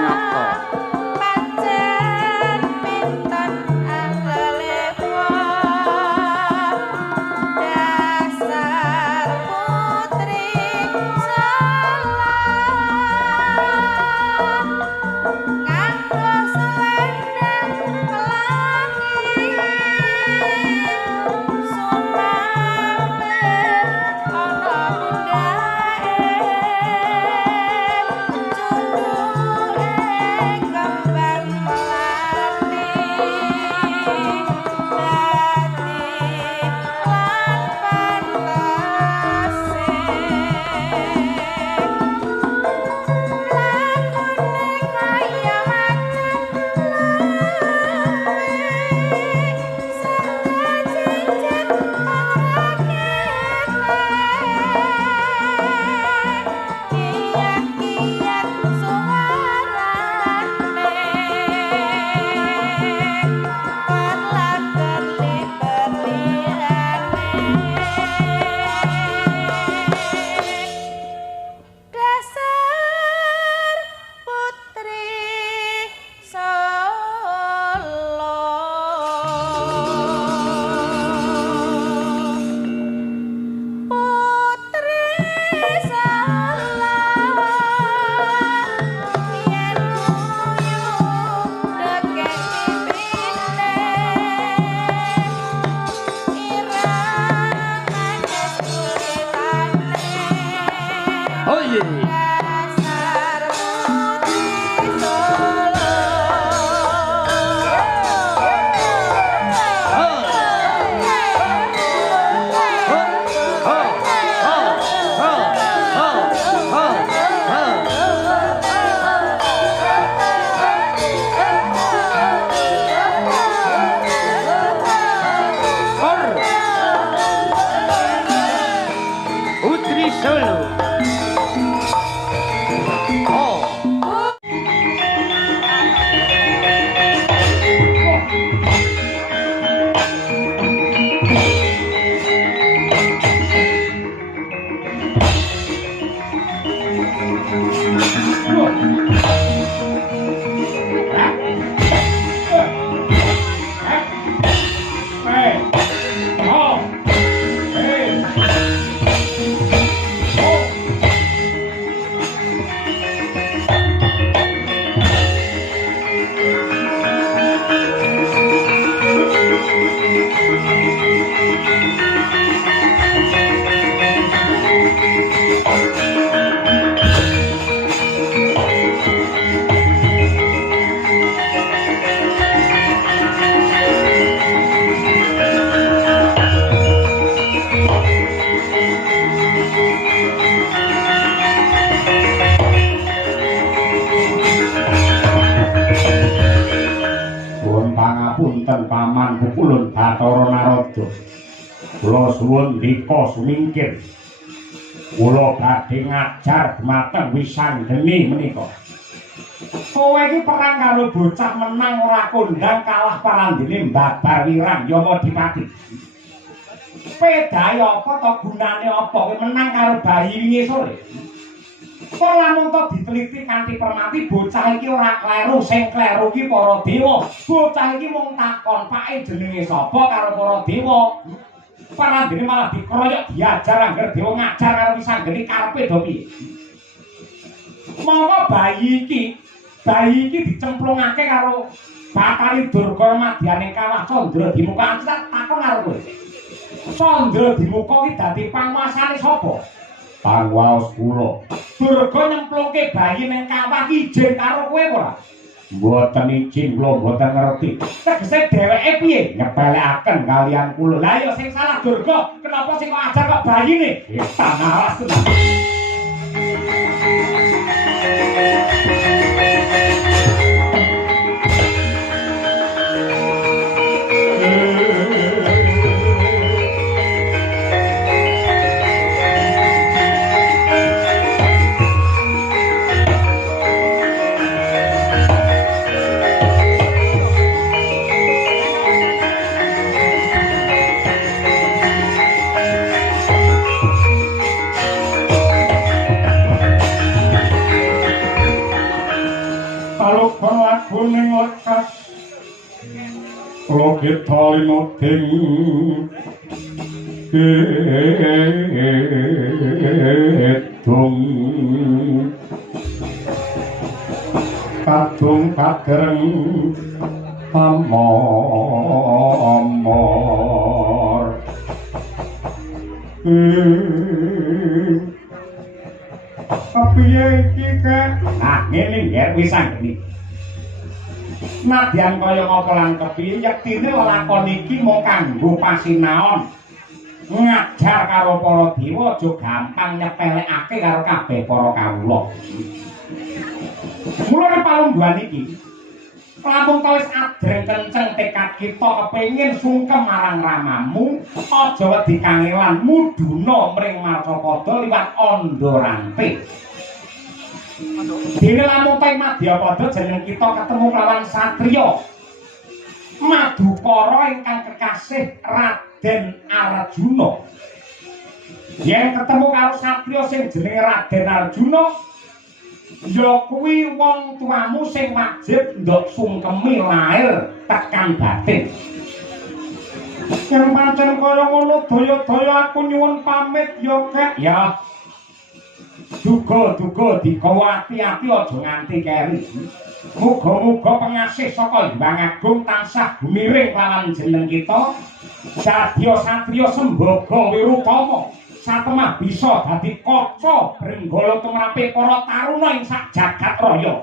nyata. Pancen pinten ahlele wong dasar putri salah nganggo selendang pelangi sumampir ana pundake cukuke kembang melati dadi lan pantese lakone kaya macan sarta cincin kiyak-kiyak suarane perlakerli berliane dasar putri Solo. Putri Solo yen guyu dekek pipine ireng manis kulitane Oh iya. dasar putri Solo. Putri Solo. Oh. Suwun pangapunten paman pukulun Bathara Narada. Kula suwun ndika sumingkir. Kula badhe ngajar dhumateng wisanggeni menika. Kowe iki perang karo bocah menang ora kondang kalah parandene mbabar wirang Yamadipati. Pedahe apa to gunane apa kowe menang karo bayi wingi sore? Kok lamun to diteliti kanthi permati bocah iki ora kleru, sing kleru iki para dewa. Bocah iki mung takon pake jenenge sapa karo para dewa. Parandene malah dikeroyok diajar angger dewa ngajar karo wisanggeni karepe do piye. Monggo bayi iki dicemplungake karo Bathari Durga Madyaning Kawah Candra Dimuka takon karo kowe. Candra Dimuka iki dadi panguasane sapa? Panguwas kula. Durga nyemplungke bayi ning kawah iki ijin karo kowe ora? Mboten izin, kula mboten ngerti. Tegese dheweke piye nyepelekaken kalian kula. Lah ya sing salah Durga, kenapa sing kok ajar kok bayine? Tanaras tenan. saluka lagu ning lekas kula kita limuding edung kadung kadereng pamor kepiye iki kek nah ngene nggih wis anggene nadyan kaya ngapa lan kepiye yektine lakon iki mung kanggo pasinaon ngajar karo para dewa aja gampang nyepelekake karo kabeh para kawula mulane palungguhan iki lamun kawis adreng kenceng tekad kita kepengin sungkem marang ramamu aja wedi kangelan muduna mring Marcapada liwat Andaranti dene lamun teng Madyapada jeneng kita ketemu lawan satriya Madukara ingkang kekasih Raden Arjuna yen ketemu karo satriya sing jenenge Raden Arjuna ya kuwi wong tuamu sing wajib ndok sungkemi lair tekan batin. Yen pancen kaya ngono daya-daya aku nyuwun pamit ya Kek ya. Duga-duga dikowo ati-ati aja nganti keri. Muga-muga pengasih saka Hyang Agung tansah gumiring lawan jeneng kita. Dadya satriya sembaga wirutama. Satemah bisa dadi kaca brenggala tumrape para taruna ing sak jagat raya.